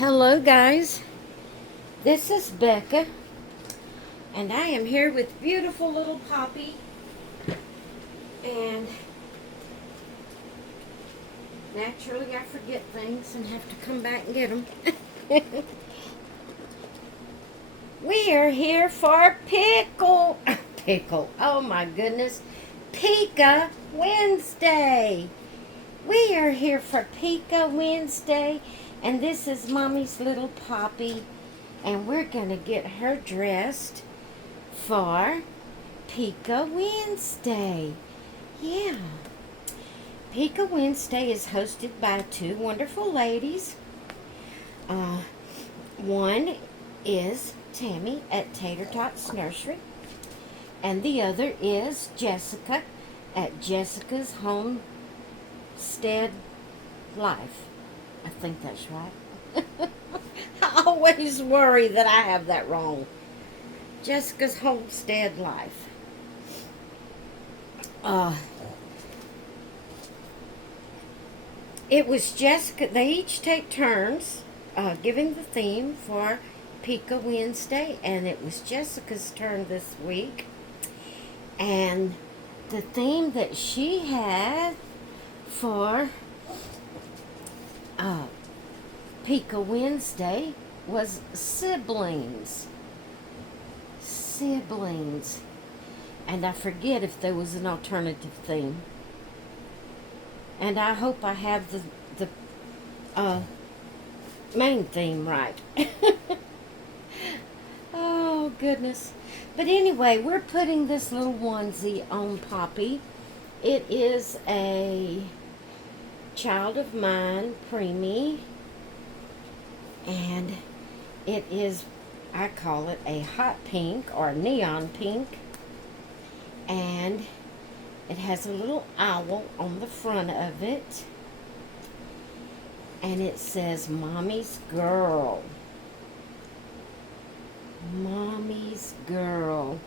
Hello, guys. This is Becca, and I am here with beautiful little Poppy. And naturally, I forget things and have to come back and get them. We are here for pickle. Oh my goodness, Pika Wednesday. We are here for Pika Wednesday, and this is Mommy's little Poppy. And we're going to get her dressed for Pika Wednesday. Yeah. Pika Wednesday is hosted by two wonderful ladies. One is Tammy at Tater Tots Nursery. And the other is Jessica at Jessica's Homestead Life. I think that's right. I always worry that I have that wrong. Jessica's Homestead Life. It was Jessica. They each take turns giving the theme for Pika Wednesday, and it was Jessica's turn this week. And the theme that she had for Pika Wednesday was siblings. Siblings. And I forget if there was an alternative theme. And I hope I have the main theme right. Oh, goodness. But anyway, we're putting this little onesie on Poppy. It is a child of mine, Preemie. And it is, I call it a hot pink or neon pink. And it has a little owl on the front of it. And it says, Mommy's Girl. Mommy's Girl.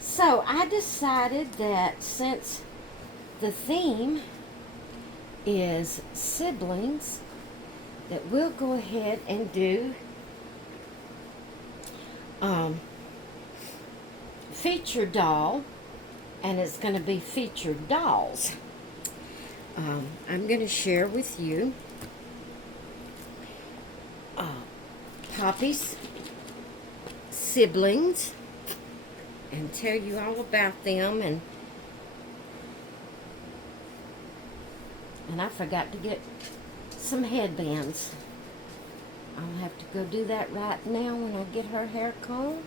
So I decided that since the theme is siblings, that we'll go ahead and do featured doll, and it's going to be featured dolls. I'm going to share with you Poppy's siblings and tell you all about them. And I forgot to get some headbands. I'll have to go do that right now when I get her hair combed.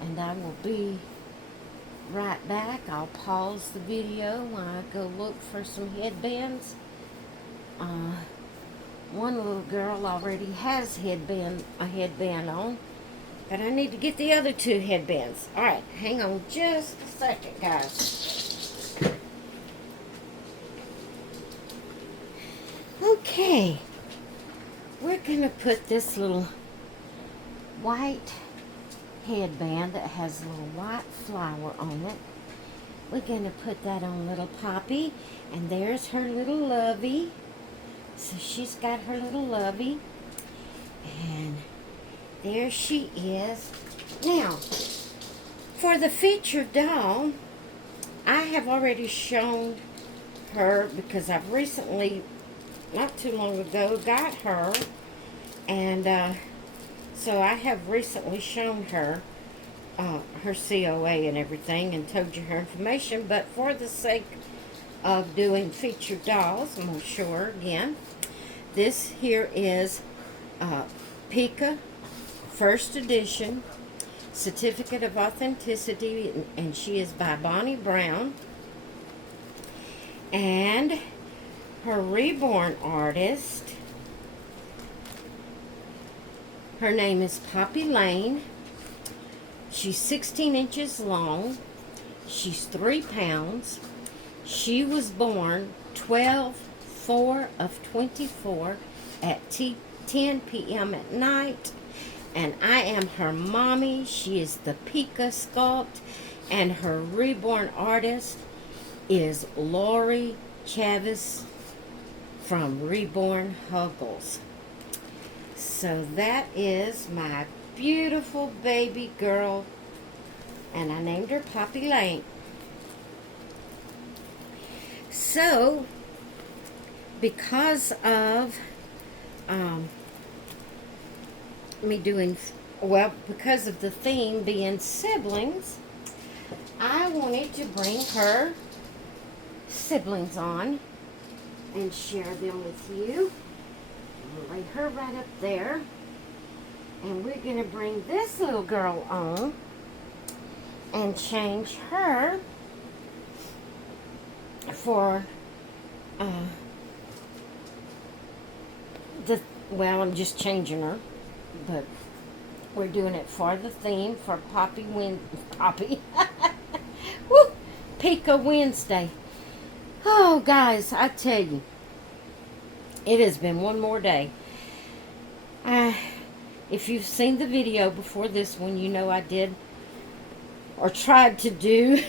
And I will be right back. I'll pause the video while I go look for some headbands. One little girl already has a headband on, but I need to get the other two headbands. Alright, hang on just a second, guys. Okay, we're going to put this little white headband that has a little white flower on it. We're going to put that on little Poppy, and there's her little lovey. So she's got her little lovey, and there she is. Now, for the featured doll, I have already shown her because I've recently, not too long ago, got her, and so I have recently shown her her COA and everything and told you her information, but for the sake of doing featured dolls, I'm going to show her again. This here is Pika First Edition Certificate of Authenticity, and she is by Bonnie Brown. And her reborn artist, her name is Poppy Lane. She's 16 inches long. She's 3 pounds. She was born 12/4 of 24 at 10 p.m. at night. And I am her mommy. She is the Pika Sculpt. And her reborn artist is Lori Chavis from Reborn Huggles. So that is my beautiful baby girl, and I named her Poppy Lane. So, because of because of the theme being siblings, I wanted to bring her siblings on and share them with you. I'll lay her right up there. And we're going to bring this little girl on and change her for I'm just changing her, but we're doing it for the theme for Poppy Woo, Pika Wednesday. Oh, guys, I tell you, it has been one more day. If you've seen the video before this one, you know I did or tried to do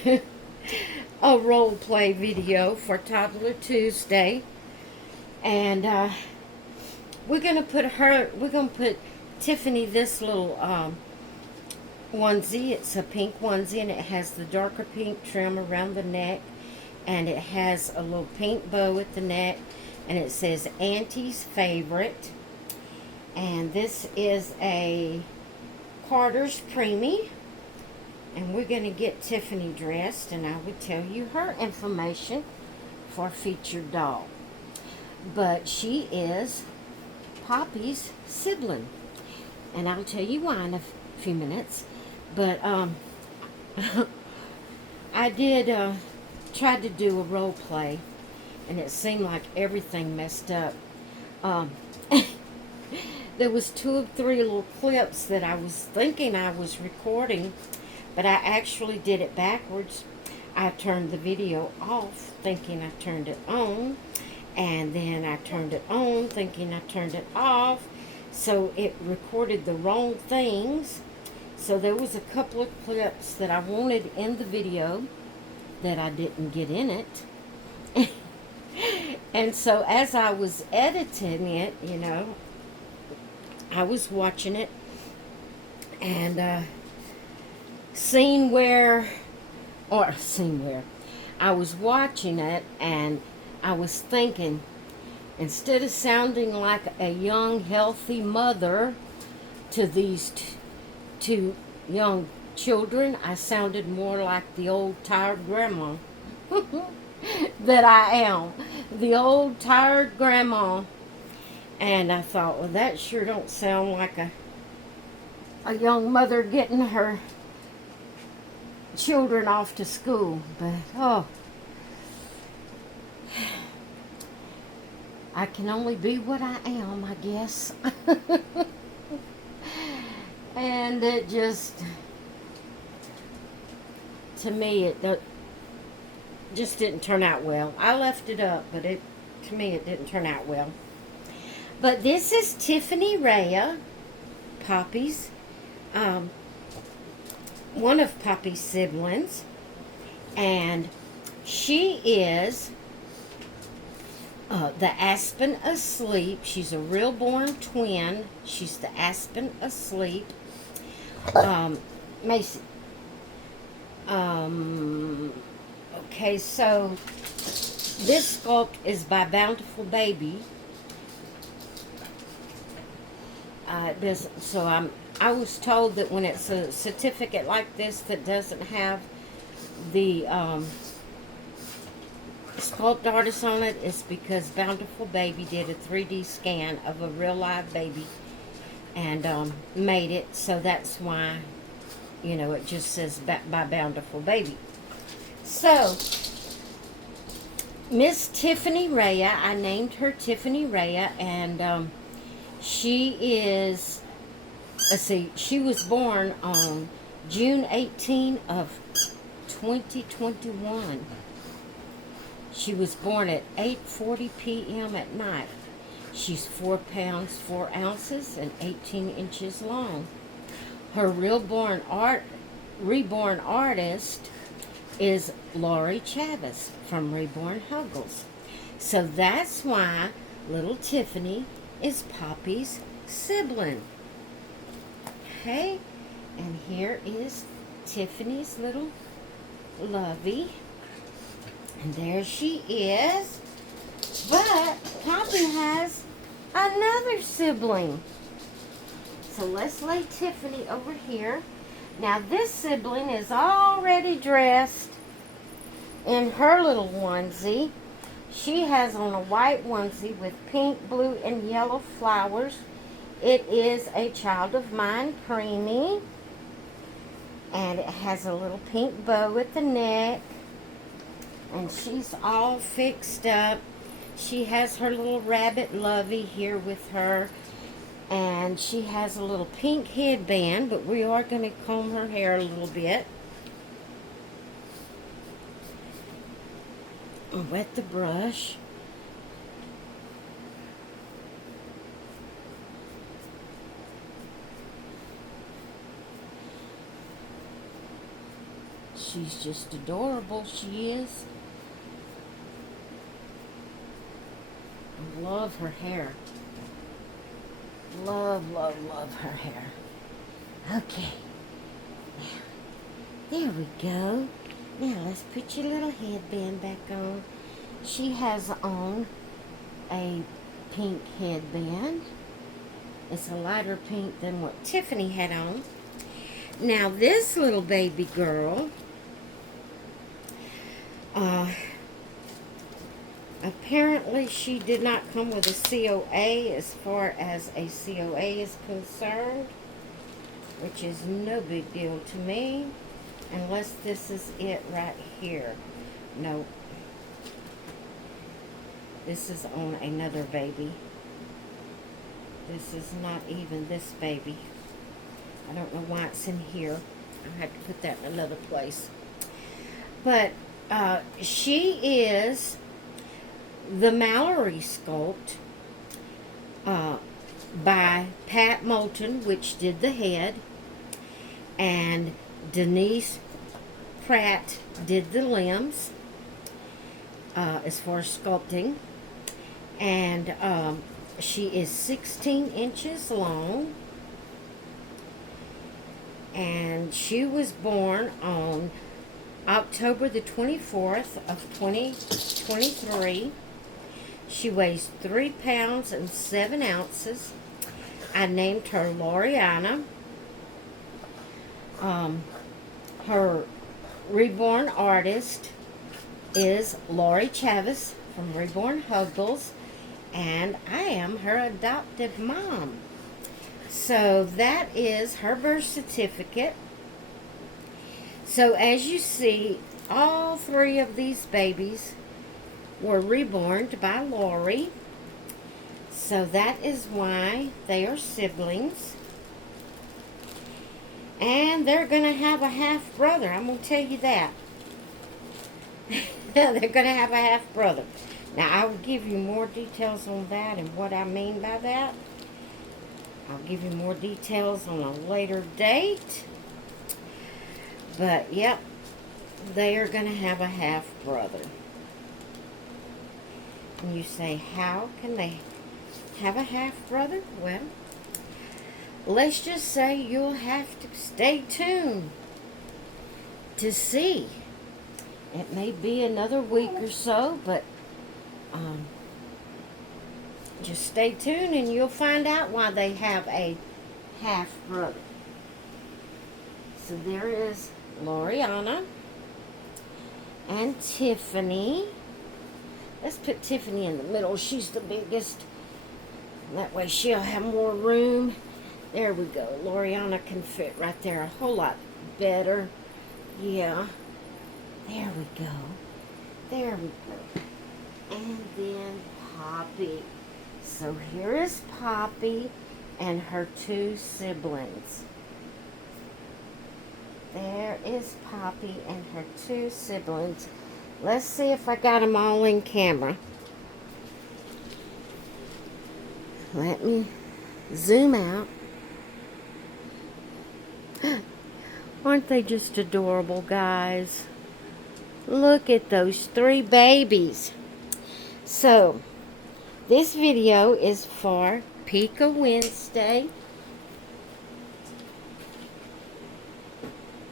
a role play video for Toddler Tuesday, and we're gonna put Tiffany this little onesie. It's a pink onesie, and it has the darker pink trim around the neck, and it has a little pink bow at the neck, and it says Auntie's Favorite. And this is a Carter's Preemie. And we're going to get Tiffany dressed, and I will tell you her information for featured doll. But she is Poppy's sibling. And I'll tell you why in a few minutes. But I did try to do a role play, and it seemed like everything messed up. There was 2 or 3 little clips that I was thinking I was recording, but I actually did it backwards. I turned the video off thinking I turned it on, and then I turned it on thinking I turned it off, so it recorded the wrong things. So there was a couple of clips that I wanted in the video that I didn't get in it. And so as I was editing it, you know, I was watching it and seeing where I was watching it, and I was thinking, instead of sounding like a young, healthy mother to these two young children, I sounded more like the old, tired grandma that I am. The old, tired grandma. And I thought, well, that sure don't sound like a young mother getting her children off to school. But, oh, I can only be what I am, I guess. And it just, to me, it just didn't turn out well. I left it up, but to me, it didn't turn out well. But this is Tiffany Rhea, Poppy's, one of Poppy's siblings, and she is the Aspen Asleep. She's a real born twin. She's the Aspen Asleep. Macy. Okay, so this sculpt is by Bountiful Baby. I was told that when it's a certificate like this that doesn't have the sculpt artist on it, it's because Bountiful Baby did a 3D scan of a real live baby and made it, so that's why, you know, it just says by Bountiful Baby. So Miss Tiffany Rhea, I named her Tiffany Rhea, and she is, let's see, she was born on June 18 of 2021. She was born at 8:40 p.m. at night. She's 4 pounds, 4 ounces, and 18 inches long. Her reborn artist is Lori Chavis from Reborn Huggles. So that's why little Tiffany is Poppy's sibling. Okay, and here is Tiffany's little Lovey. And there she is. But Poppy has another sibling. So let's lay Tiffany over here. Now this sibling is already dressed in her little onesie. She has on a white onesie with pink, blue, and yellow flowers. It is a child of mine, Creamy. And it has a little pink bow at the neck. And she's all fixed up. She has her little rabbit Lovey here with her. And she has a little pink headband, but we are going to comb her hair a little bit. I'll wet the brush. She's just adorable, she is. I love her hair. Love, love, love her hair. Okay. Now, there we go. Now, let's put your little headband back on. She has on a pink headband. It's a lighter pink than what Tiffany had on. Now, this little baby girl, apparently she did not come with a COA as far as a COA is concerned, which is no big deal to me, unless this is it right here. Nope. This is on another baby. This is not even this baby. I don't know why it's in here. I have to put that in another place. But she is the Mallory sculpt by Pat Moulton, which did the head, and Denise Pratt did the limbs as far as sculpting. And she is 16 inches long. And she was born on October the 24th of 2023. She weighs 3 pounds and 7 ounces. I named her Loriana. Her reborn artist is Lori Chavis from Reborn Huggles, and I am her adoptive mom. So that is her birth certificate. So as you see, all 3 of these babies were reborn by Lori. So that is why they are siblings. And they're going to have a half brother. I'm going to tell you that. They're going to have a half brother. Now, I will give you more details on that and what I mean by that. I'll give you more details on a later date. But, yep, they are going to have a half brother. And you say, how can they have a half brother? Well, let's just say you'll have to stay tuned to see. It may be another week or so, but just stay tuned and you'll find out why they have a half brother. So there is Loriana and Tiffany. Let's put Tiffany in the middle. She's the biggest. That way she'll have more room. There we go. Loriana can fit right there a whole lot better. Yeah. There we go. There we go. And then Poppy. So here is Poppy and her 2 siblings. There is Poppy and her 2 siblings. Let's see if I got them all in camera. Let me zoom out. Aren't they just adorable, guys? Look at those 3 babies. So, This video is for Pika Wednesday.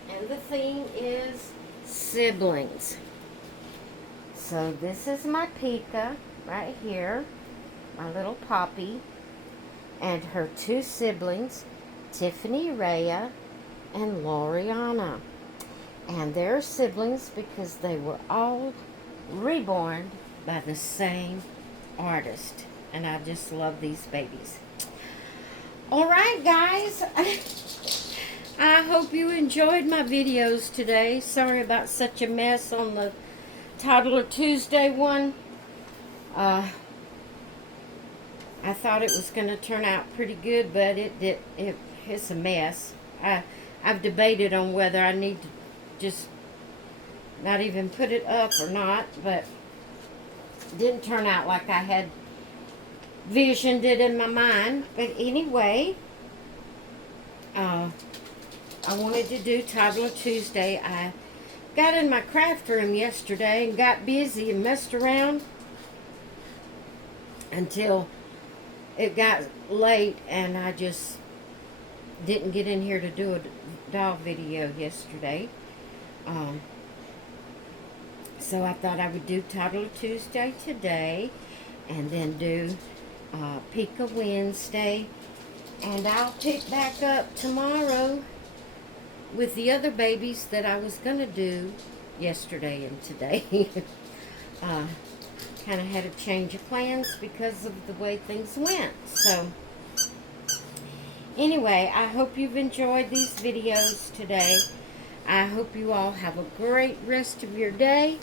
And the theme is siblings. So this is my Pika right here, my little Poppy, and her two siblings, Tiffany Rhea and Loriana. And they're siblings because they were all reborn by the same artist. And I just love these babies. Alright guys, I hope you enjoyed my videos today. Sorry about such a mess on the Toddler Tuesday one. I thought it was going to turn out pretty good, but it's a mess. I've debated on whether I need to just not even put it up or not, but it didn't turn out like I had visioned it in my mind. But anyway, I wanted to do Toddler Tuesday. I got in my craft room yesterday and got busy and messed around until it got late, and I just didn't get in here to do a doll video yesterday. So I thought I would do Toddler Tuesday today, and then do Pika Wednesday, and I'll pick back up tomorrow with the other babies that I was going to do yesterday and today. Kind of had a change of plans because of the way things went. So anyway, I hope you've enjoyed these videos today. I hope you all have a great rest of your day,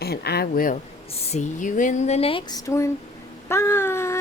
and I will see you in the next one. Bye.